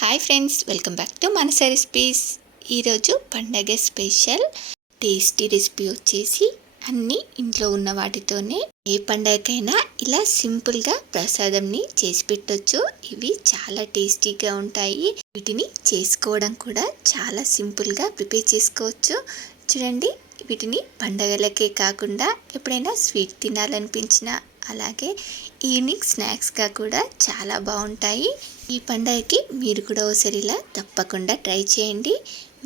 Hi friends, welcome back to మనస recipes. ఈరోజు పండగ స్పెషల్ టేస్టీ రెసిపీ వచ్చేసి అన్నీ ఇంట్లో ఉన్న వాటితోనే ఏ పండగకైనా ఇలా సింపుల్గా ప్రసాదంని చేసి పెట్టొచ్చు. ఇవి చాలా టేస్టీగా ఉంటాయి. వీటిని చేసుకోవడం కూడా చాలా సింపుల్గా ప్రిపేర్ చేసుకోవచ్చు. చూడండి, వీటిని పండగలకే కాకుండా ఎప్పుడైనా స్వీట్ తినాలనిపించినా అలాగే ఈవినింగ్ స్నాక్స్గా కూడా చాలా బాగుంటాయి. ఈ పండగకి మీరు కూడా ఒకసారి ఇలా తప్పకుండా ట్రై చేయండి.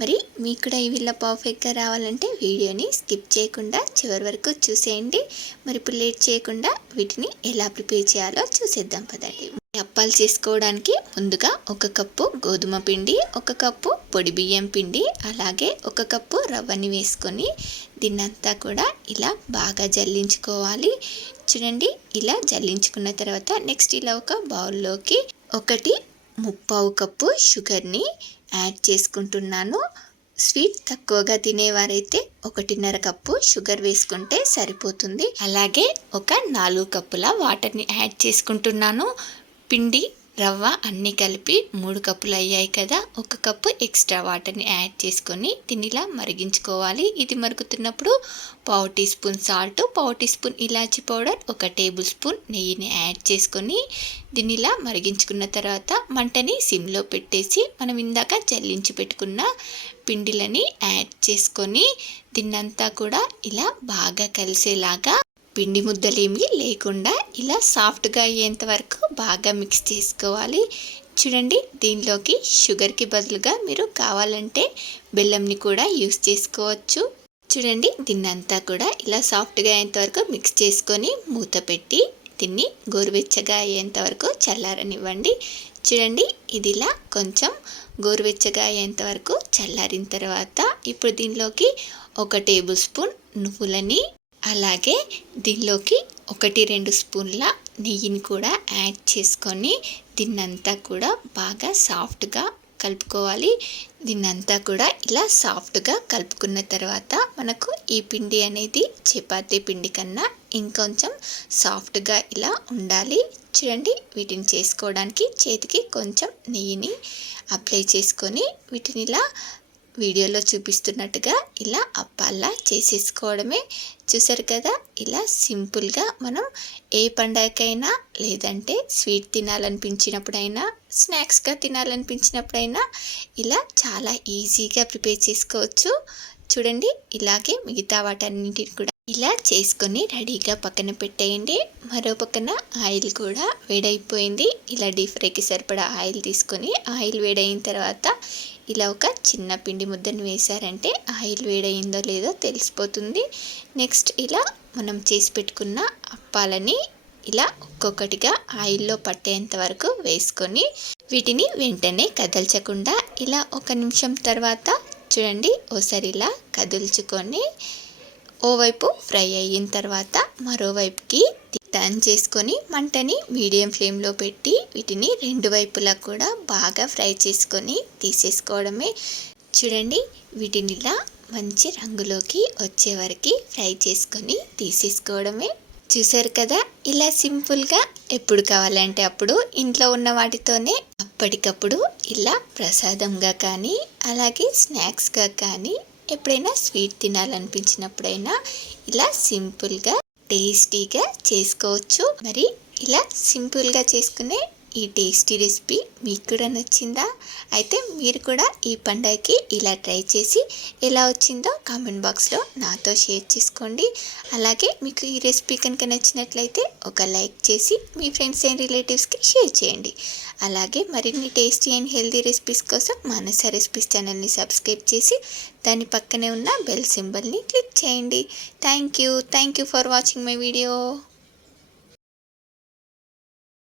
మరి మీకు కూడా ఇవి ఇలా పర్ఫెక్ట్గా రావాలంటే వీడియోని స్కిప్ చేయకుండా చివరి వరకు చూసేయండి. మరి ఇప్పుడు లేట్ చేయకుండా వీటిని ఎలా ప్రిపేర్ చేయాలో చూసేద్దాం పదండి. అప్పాలు చేసుకోవడానికి ముందుగా 1 కప్పు గోధుమ పిండి, 1 కప్పు పొడి బియ్యం పిండి, అలాగే 1 కప్పు రవ్వని వేసుకొని దీన్నంతా కూడా ఇలా బాగా జల్లించుకోవాలి. చూడండి, ఇలా జల్లించుకున్న తర్వాత నెక్స్ట్ ఇలా ఒక బౌల్లోకి 1/3 కప్పు షుగర్ని యాడ్ చేసుకుంటున్నాను. స్వీట్ తక్కువగా తినేవారైతే 1.5 కప్పు షుగర్ వేసుకుంటే సరిపోతుంది. అలాగే ఒక 4 కప్పుల వాటర్ని యాడ్ చేసుకుంటున్నాను. పిండి రవ్వ అన్నీ కలిపి 3 కప్పులు అయ్యాయి కదా, 1 కప్పు ఎక్స్ట్రా వాటర్ని యాడ్ చేసుకొని దీన్ని ఇలా మరిగించుకోవాలి. ఇది మరుగుతున్నప్పుడు 1/2 teaspoon salt, 1/2 teaspoon ఇలాచీ పౌడర్, 1 టేబుల్ స్పూన్ నెయ్యిని యాడ్ చేసుకొని దీన్ని ఇలా మరిగించుకున్న తర్వాత మంటని సిమ్లో పెట్టేసి మనం ఇందాక జల్లించి పెట్టుకున్న పిండిలని యాడ్ చేసుకొని దీన్నంతా కూడా ఇలా బాగా కలిసేలాగా పిండి ముద్దలేమి లేకుండా ఇలా సాఫ్ట్గా అయ్యేంత వరకు బాగా మిక్స్ చేసుకోవాలి. చూడండి, దీనిలోకి షుగర్కి బదులుగా మీరు కావాలంటే బెల్లంని కూడా యూస్ చేసుకోవచ్చు. చూడండి, దీన్నంతా కూడా ఇలా సాఫ్ట్గా అయ్యేంత వరకు మిక్స్ చేసుకొని మూత పెట్టి దీన్ని గోరువెచ్చగా అయ్యేంత వరకు చల్లారనివ్వండి. చూడండి, ఇది ఇలా కొంచెం గోరువెచ్చగా అయ్యేంత వరకు చల్లారిన తర్వాత ఇప్పుడు దీనిలోకి 1 టేబుల్ స్పూన్ నువ్వులని, అలాగే దీనిలోకి 1-2 స్పూన్ల నెయ్యిని కూడా యాడ్ చేసుకొని దీన్నంతా కూడా బాగా సాఫ్ట్గా కలుపుకోవాలి. దీన్నంతా కూడా ఇలా సాఫ్ట్గా కలుపుకున్న తర్వాత మనకు ఈ పిండి అనేది చపాతీ పిండి కన్నా ఇంకొంచెం సాఫ్ట్గా ఇలా ఉండాలి. చూడండి, వీటిని చేసుకోవడానికి చేతికి కొంచెం నెయ్యిని అప్లై చేసుకొని వీటిని ఇలా వీడియోలో చూపిస్తున్నట్టుగా ఇలా అప్పాల్లా చేసేసుకోవడమే. చూసారు కదా, ఇలా సింపుల్గా మనం ఏ పండగకైనా లేదంటే స్వీట్ తినాలనిపించినప్పుడైనా స్నాక్స్గా తినాలనిపించినప్పుడైనా ఇలా చాలా ఈజీగా ప్రిపేర్ చేసుకోవచ్చు. చూడండి, ఇలాగే మిగతా వాటన్నింటిని కూడా ఇలా చేసుకొని రెడీగా పక్కన పెట్టేయండి. మరో పక్కన ఆయిల్ కూడా వేడైపోయింది. ఇలా డీప్ ఫ్రైకి సరిపడా ఆయిల్ తీసుకొని ఆయిల్ వేడైన తర్వాత ఇలా ఒక చిన్న పిండి ముద్దను వేశారంటే ఆయిల్ వేడైందో లేదో తెలిసిపోతుంది. నెక్స్ట్ ఇలా మనం చేసి పెట్టుకున్న అప్పాలని ఇలా ఒక్కొక్కటిగా ఆయిల్లో పట్టేంత వరకు వేసుకొని వీటిని వెంటనే కదల్చకుండా ఇలా 1 నిమిషం తర్వాత చూడండి ఓసారి ఇలా కదుల్చుకొని ఓవైపు ఫ్రై అయిన తర్వాత మరోవైపుకి టర్న్ చేసుకొని మంటని మీడియం ఫ్లేమ్లో పెట్టి వీటిని 2 వైపులా కూడా బాగా ఫ్రై చేసుకొని తీసేసుకోవడమే. చూడండి, వీటిని ఇలా మంచి రంగులోకి వచ్చే వరకు ఫ్రై చేసుకొని తీసేసుకోవడమే. చూసారు కదా, ఇలా సింపుల్గా ఎప్పుడు కావాలంటే అప్పుడు ఇంట్లో ఉన్న వాటితోనే అప్పటికప్పుడు ఇలా ప్రసాదంగా కానీ అలాగే స్నాక్స్గా కానీ ఎప్పుడైనా స్వీట్ తినాలనిపించినప్పుడైనా ఇలా సింపుల్గా టేస్టీగా చేసుకోవచ్చు. మరి ఇలా సింపుల్గా చేసుకునే ఈ టేస్టీ రెసిపీ మీకు కూడా నచ్చిందా? అయితే మీరు కూడా ఈ పండగకి ఇలా ట్రై చేసి ఎలా వచ్చిందో కామెంట్ బాక్స్లో నాతో షేర్ చేసుకోండి. అలాగే మీకు ఈ రెసిపీ కనుక నచ్చినట్లయితే ఒక లైక్ చేసి మీ ఫ్రెండ్స్ అండ్ రిలేటివ్స్కి షేర్ చేయండి. అలాగే మరిన్ని టేస్టీ అండ్ హెల్తీ రెసిపీస్ కోసం మనస రెసిపీస్ ఛానల్ని సబ్స్క్రైబ్ చేసి దాని పక్కనే ఉన్న బెల్ సింబల్ని క్లిక్ చేయండి. Thank you for watching my video.